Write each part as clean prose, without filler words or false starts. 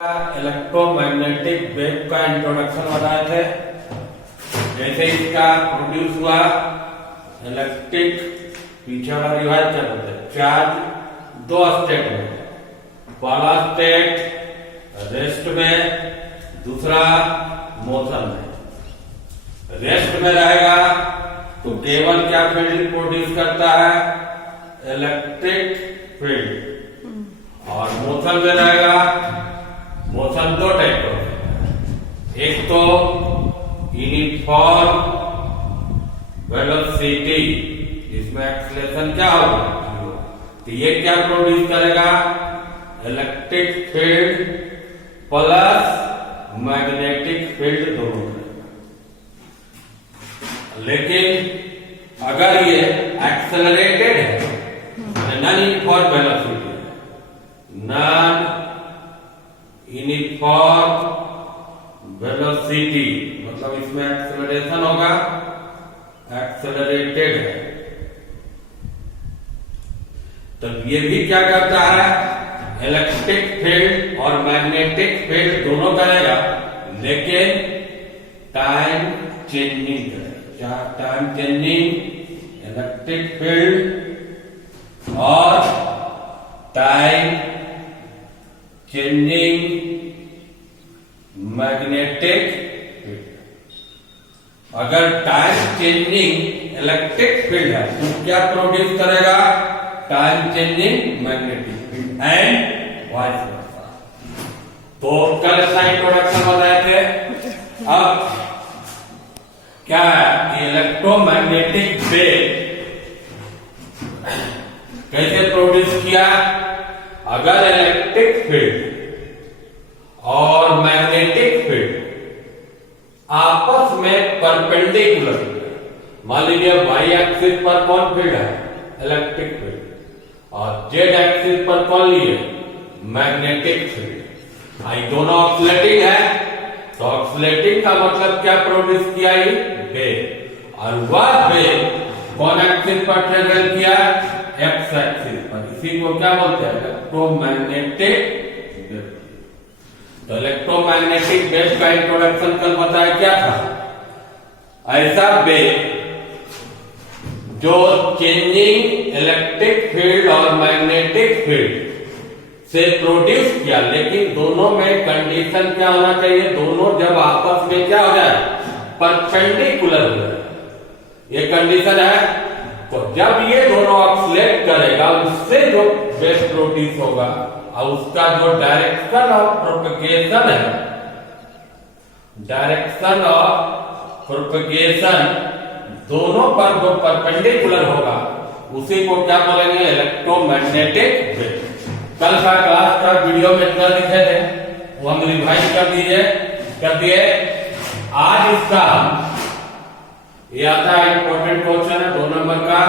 Electromagnetic wave का introduction बताए थे। जैसे इसका प्रोड्यूस हुआ इलेक्ट्रिक, पीछे वाला रिवाइज कर देते हैं। चार्ज दो स्टेट में, पहला स्टेट रेस्ट में, दूसरा मोशन में। रेस्ट में रहेगा तो केवल क्या फील्ड प्रोड्यूस करता है? Electric field. और मोशन में रहेगा, मोशन दो टाइप का है। एक तो यूनिफॉर्म वेलोसिटी, इसमें एक्सीलरेशन क्या होगा? तो ये क्या प्रोड्यूस करेगा? Electric field plus magnetic field दोनों करेगा। लेकिन अगर ये एक्सेलरेटेड है, non uniform velocity, non uniform velocity मतलब इसमें एक्सेलरेशन होगा, एक्सेलरेटेड है, तो ये भी क्या करता है? इलेक्ट्रिक फील्ड और मैग्नेटिक फील्ड दोनों करेगा, लेकिन टाइम चेंजिंग करेगा। टाइम चेंजिंग इलेक्ट्रिक फील्ड और टाइम चेंजिंग मैग्नेटिक फील्ड। अगर टाइम चेंजिंग इलेक्ट्रिक फील्ड है तो क्या प्रोड्यूस करेगा? Time changing magnetic field and vice versa. तो कल इसका इंट्रोडक्शन बताए थे। अब क्या है? इलेक्ट्रोमैग्नेटिक वेव कैसे प्रोड्यूस किया? अगर इलेक्ट्रिक फील्ड और मैग्नेटिक फील्ड आपस में परपेंडिकुलर, मान लीजिए वाई एक्सिस पर कौन फील्ड है? इलेक्ट्रिक फील्ड, और जेड एक्सिस पर कौन लिए? Magnetic field. आई दोनों ऑक्सीलेटिंग है, तो ऑक्सीलेटिंग का मतलब क्या प्रोड्यूस किया? वेव। और वह वेव कौन एक्सिस पर ट्रेवल किया? एक्स एक्सिस पर। इसी को क्या बोलते हैं? Electromagnetic wave. तो इलेक्ट्रोमैग्नेटिक वेव का इंट्रोडक्शन कल बताया क्या था? ऐसा वेव जो चेंजिंग इलेक्ट्रिक फील्ड और मैग्नेटिक फील्ड से प्रोड्यूस किया, लेकिन दोनों में कंडीशन क्या होना चाहिए? दोनों जब आपस में क्या हो जाए? परपेंडिकुलर हो जाए, ये कंडीशन है। तो जब ये दोनों ऑक्सीलेट करेगा, उससे जो वेव प्रोड्यूस होगा और उसका जो डायरेक्शन ऑफ प्रोपगेशन है, डायरेक्शन ऑफ प्रोपगेशन दोनों पर जो परपेंडिकुलर होगा, उसी को क्या बोलेंगे? Electromagnetic wave. कल का क्लास का वीडियो में इतना लिखे थे, वो हम रिवाइज कर दिए। आज इसका ये आता है इंपॉर्टेंट क्वेश्चन है 2 नंबर का,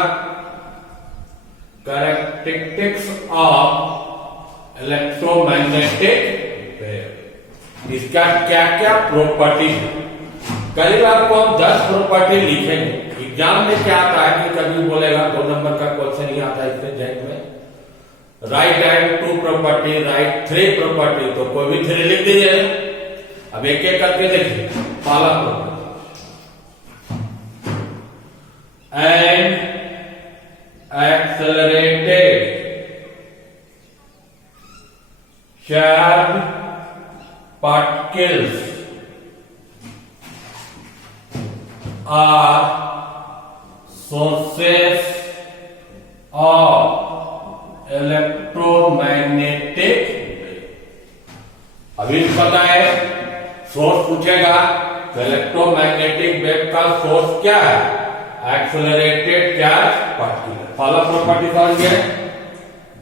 कैरेक्टरिस्टिक्स ऑफ इलेक्ट्रोमैग्नेटिक वेव। इसका क्या क्या प्रॉपर्टी है? करीब आपको हम 10 प्रॉपर्टी लिखेंगे। एग्जाम में क्या आता है कि कभी बोलेगा 2 नंबर का क्वेश्चन ही आता है इसमें जैक में, right and 2 property, right 3 property, तो कोई भी 3 लिख दीजिए। अब एक एक करके देखिए। पहला property, and accelerated charged particles are sources of electromagnetic wave। अभी पता है, सोर्स पूछेगा तो इलेक्ट्रोमैग्नेटिक वेव का सोर्स क्या है? Accelerated charge particle. पहला प्रॉपर्टी समझ गए।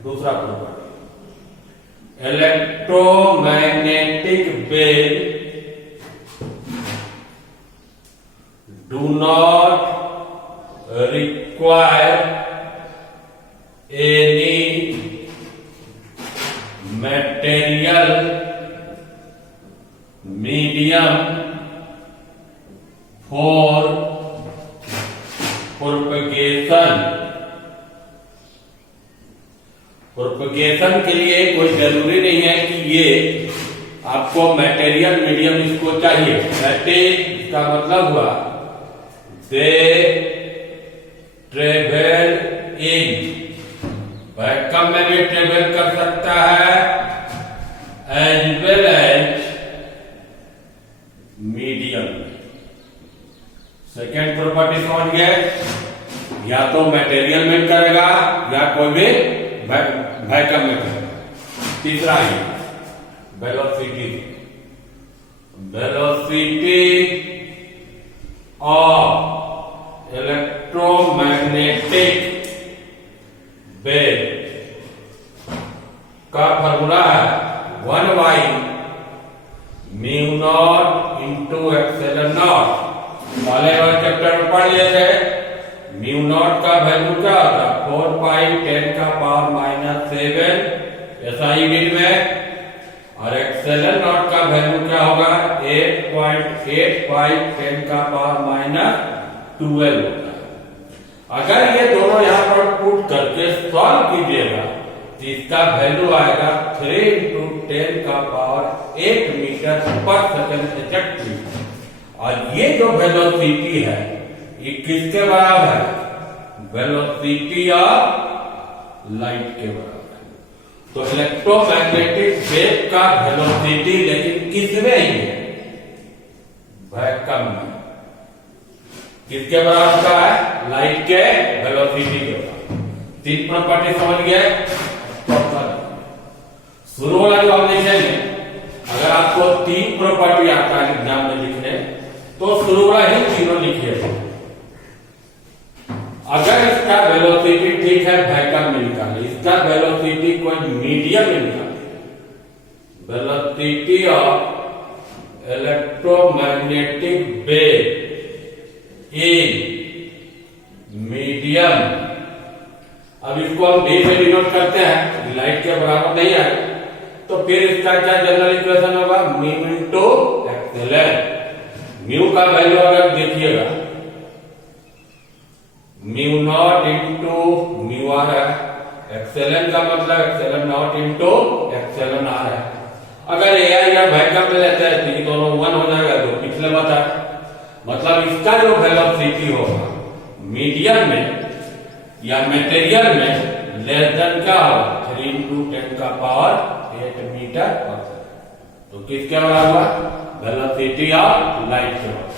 दूसरा property, electromagnetic wave do not require any material medium for propagation. Propagation के लिए कोई जरूरी नहीं है कि ये आपको मटेरियल मीडियम इसको चाहिए, दैट इज इसका मतलब हुआ दे ट्रेवल इन, वैक्यूम में भी ट्रेवल कर सकता है as well as medium. Second property समझ गए, या तो मटेरियल में करेगा या कोई भी वैक्यूम में करेगा। तीसरा है velocity, velocity of electromagnetic wave का फॉर्मूला है 1/μ0 × ε0। पहले वाले चैप्टर में पढ़ लिए थे, μ0 का वैल्यू क्या होता है 4π10⁻⁷ SI यूनिट में, और ε0 का वैल्यू क्या होगा 8.85×10⁻12 होता है। अगर ये दोनों यहाँ पर पुट करके सॉल्व कीजिएगा तो इसका वैल्यू आएगा 3 × 10⁸ मीटर/सेकंड एग्जैक्टली। और ये जो वेलोसिटी है ये किसके बराबर है, वेलोसिटी ऑफ लाइट के बराबर है। तो इलेक्ट्रोमैग्नेटिक वेव का वेलोसिटी लेकिन किसमें है, वैक्यूम में, किसके बराबर का है, लाइट के वेलोसिटी के बराबर। तीन प्रॉपर्टी समझ गए। शुरू वाला जो हम लिखेंगे, अगर आपको तीन प्रॉपर्टी आता है एग्जाम में लिखने तो शुरू वाला ही तीनों लिखिएगा। अगर इसका वेलोसिटी ठीक है वैक्यूम में निकाले, इसका वेलोसिटी कोई मीडियम में निकाले, velocity of electromagnetic wave in medium. अब इसको हम बी से डिनोट करते हैं, लाइट के बराबर नहीं है, तो फिर इसका क्या जनरल इक्वेशन होगा, μ × एक्सेलेरेट। म्यू का वैल्यू अगर देखिएगा μ0 × μr है, एक्सेलन का मतलब ε0 × εr है। अगर एआई या वैक्यूम में लेते हैं तो दोनों 1 हो जाएगा, तो पिछले बता, मतलब इसका जो वेलोसिटी होगा मीडियम में या मटेरियल में लेस देन क्या होगा 3 × 10⁸ मीटर। तो किसके बराबर, वेलोसिटी ऑफ लाइट के बराबर।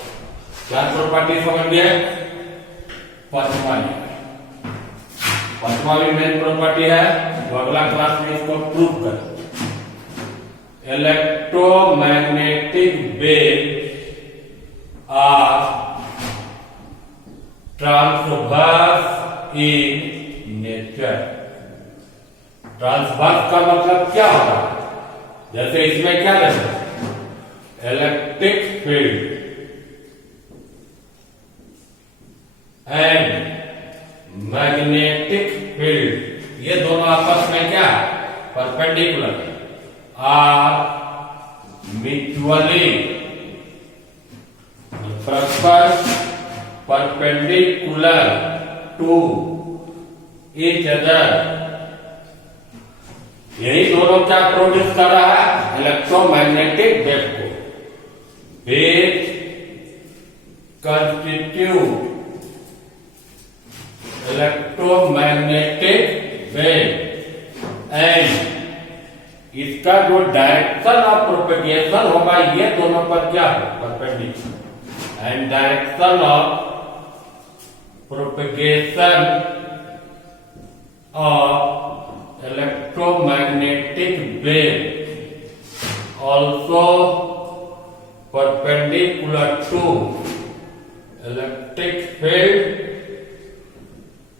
क्या प्रॉपर्टी समझ गए। पांचवा भी मेन प्रॉपर्टी है, तो अगला क्लास में इसको प्रूव कर। Electromagnetic wave are transverse in nature. Transverse का मतलब क्या होता है, जैसे इसमें क्या रहता है, electric field and magnetic field, ये दोनों आपस में क्या है, perpendicular are mutually perpendicular to each other. यही दोनों क्या प्रोड्यूस कर रहा है, इलेक्ट्रोमैग्नेटिक वेव को। Wave constitute electromagnetic wave and इसका जो डायरेक्शन ऑफ प्रोपेगेशन होगा ये दोनों पर क्या है, perpendicular, and direction of propagation of electromagnetic wave also perpendicular to electric field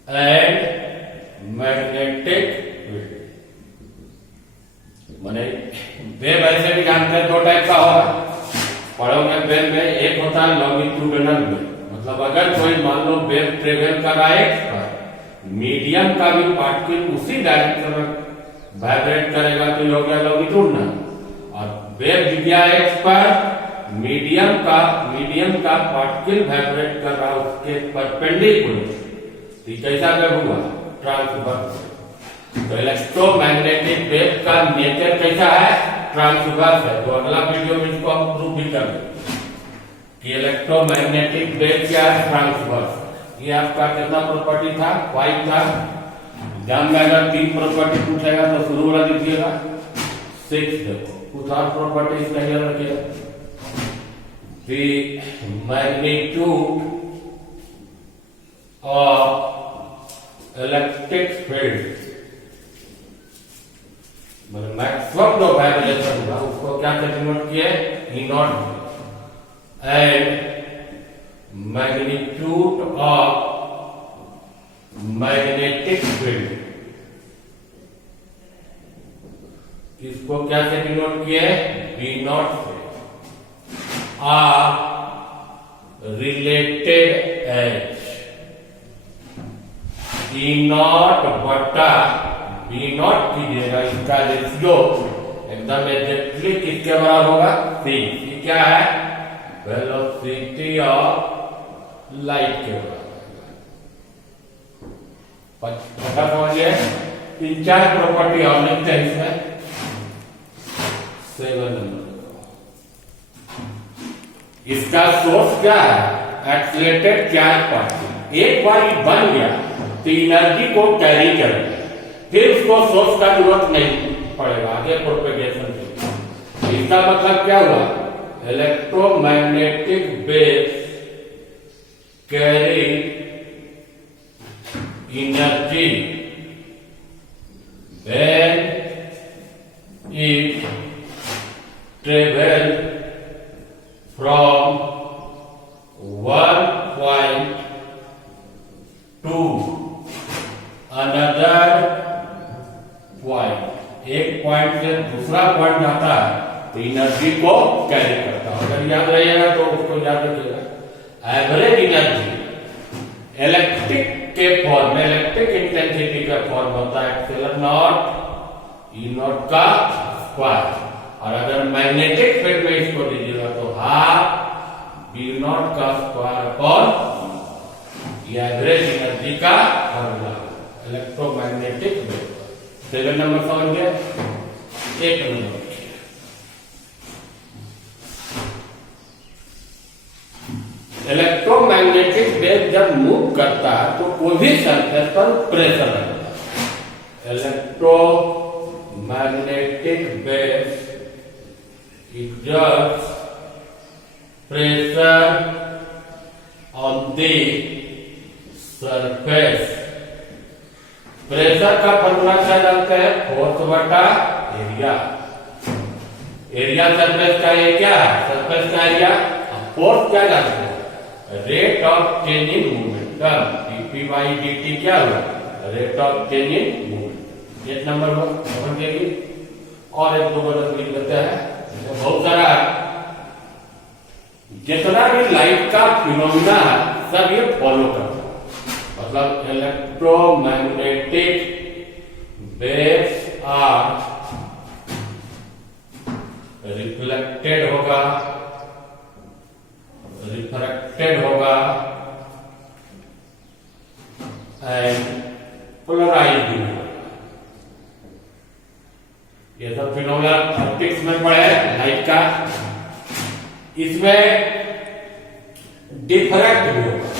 and magnetic field। माने वेव ऐसे भी जानते हैं, दो टाइप का होगा, पढ़ोगे वेव में एक होता है लॉन्गिट्यूडिनल वेव, मतलब अगर कोई मान लो वेव ट्रेवल कर रहा है मीडियम का भी पार्टिकल उसी डायरेक्शन में वाइब्रेट करेगा तो हो गया लॉन्गिट्यूडिनल। और वेव दिया एक्स पर मीडियम का पार्टिकल वाइब्रेट कर रहा है उसके परपेंडिकुलर, तो कैसा वेव हुआ, ट्रांसवर्स। तो इलेक्ट्रोमैग्नेटिक वेव का नेचर कैसा है, ट्रांसवर्स है, तो अगला वीडियो में इसको हम प्रूव भी करेंगे कि इलेक्ट्रोमैग्नेटिक वेव क्या है, ट्रांसवर्स। ये आपका कितना प्रॉपर्टी था, 5 था। ध्यान में अगर 3 प्रॉपर्टी पूछेगा तो शुरू वाला लिखिएगा, 6 देखो कुछ और प्रॉपर्टी इसका याद रखिएगा। The magnitude of electric field, मतलब मैक्सिमम जो वाइब्रेशन होगा उसको क्या से डिनोट किया है, E not, and magnitude of magnetic field, इसको क्या से डिनोट किया है, B नॉट से, are related as E not बटा B नॉट कीजिएगा, इसका रेशियो एकदम एग्जैक्टली किसके बराबर होगा, C। C क्या है, वेलोसिटी ऑफ लाइट के बराबर। पता समझिए, 3-4 प्रॉपर्टी और लिखते हैं इसमें। 7 नंबर, इसका सोर्स क्या है, एक्सीलरेटेड चार्ज पार्टिकल। एक बार ये बन गया तो एनर्जी को कैरी करेगा, फिर उसको सोर्स का जरूरत नहीं पड़ेगा आगे प्रोपेगेशन के। इसका मतलब क्या हुआ, electromagnetic waves carry energy when it travel from one point to another point, एक पॉइंट से दूसरा पॉइंट जाता है तो एनर्जी को कैरी करता है। अगर याद रहेगा तो उसको याद रखिएगा। एवरेज एनर्जी इलेक्ट्रिक के फॉर्म में, इलेक्ट्रिक इंटेंसिटी का फॉर्म होता है एप्सिलॉन नॉट ई नॉट का स्क्वायर, और अगर मैग्नेटिक फील्ड में इसको दीजिएगा तो हाफ B नॉट का स्क्वायर अपॉन एवरेज एनर्जी का फॉर्मूला इलेक्ट्रोमैग्नेटिक वेव। 7 नंबर समझ गए। 8 नंबर, इलेक्ट्रोमैग्नेटिक वेव जब मूव करता है तो कोई भी सरफेस पर प्रेशर लगता है। Electromagnetic wave exerts pressure on the surface। Pressure का फॉर्मूला क्या जानते हैं, फोर्स बटा एरिया। एरिया सरफेस का एरिया है, सरफेस का एरिया। फोर्स क्या जानते हैं, rate of changing momentum, dp by dt क्या हुआ, rate of changing momentum. 8 number हो समझ गए। और एक दो बदल लिख देते हैं, बहुत सारा जितना भी लाइट का फिनोमिना है सब ये फॉलो करता है। मतलब इलेक्ट्रोमैग्नेटिक वेव्स आर रिफ्लेक्टेड होगा, रिफ्रैक्टेड होगा एंड पोलराइज्ड भी होगा। ये सब फिनोमिना ऑप्टिक्स में पढ़े लाइट का। इसमें डिफरेक्ट भी होगा।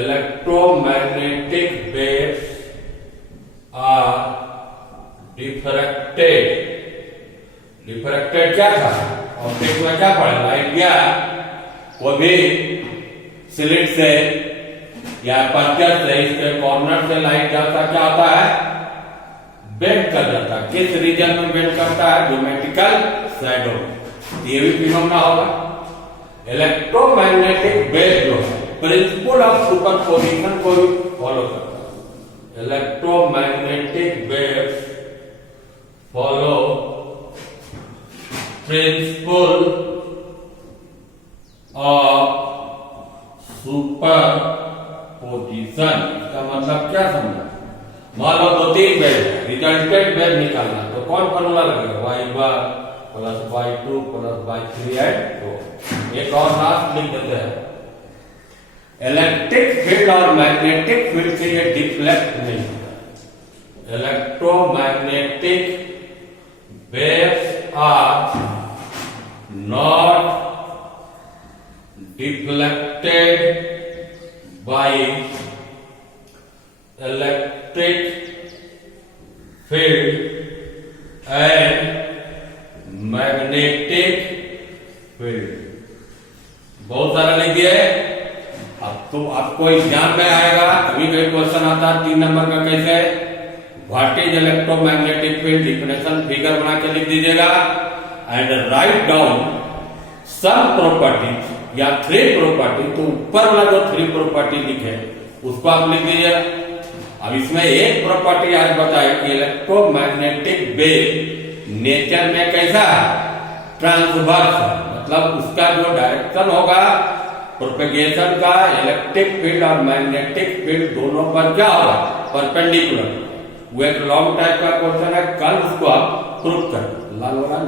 Electromagnetic waves are diffracted. Diffracted क्या था, ऑप्टिक्स में क्या पढ़े, लाइट गया वो भी स्लिट से या पर्चर से, इसके कॉर्नर से लाइट जाता, क्या होता है, बेंड कर जाता है। किस रीजन में बेंड करता है, ज्योमेट्रिकल शैडो। ये भी फिनोमेना होगा। इलेक्ट्रोमैग्नेटिक वेव जो है प्रिंसिपल ऑफ सुपरपोजिशन को भी फॉलो करता है। Electromagnetic waves follow principle of superposition. इसका मतलब क्या समझा, मान लो 2-3 वेव है, रिजल्टेंट वेव निकालना तो कौन फॉर्मूला लगेगा, y1 plus y2 plus y3 and 4। एक और लास्ट लिख देते हैं, इलेक्ट्रिक फील्ड और मैग्नेटिक फील्ड से ये डिफ्लेक्ट नहीं होता। Electromagnetic waves are not deflected by electric field and magnetic field। बहुत सारा लिख दिया है। अब तो आपको एग्जाम में आएगा, कभी कभी क्वेश्चन आता है 3 नंबर का, कैसे what is electromagnetic field, definition figure बना के लिख दीजिएगा and write down some properties या 3 प्रॉपर्टी। तो ऊपर वाला जो 3 प्रॉपर्टी लिखे उसको आप लिख दीजिए। अब इसमें एक प्रॉपर्टी आज बताए कि इलेक्ट्रोमैग्नेटिक वेव नेचर में कैसा है, ट्रांसवर्स, मतलब उसका जो डायरेक्शन होगा प्रोपेगेशन का इलेक्ट्रिक फील्ड और मैग्नेटिक फील्ड दोनों पर क्या होगा, परपेंडिकुलर। वो एक लॉन्ग टाइप का क्वेश्चन है, कल उसको आप प्रूफ कर लाल वाला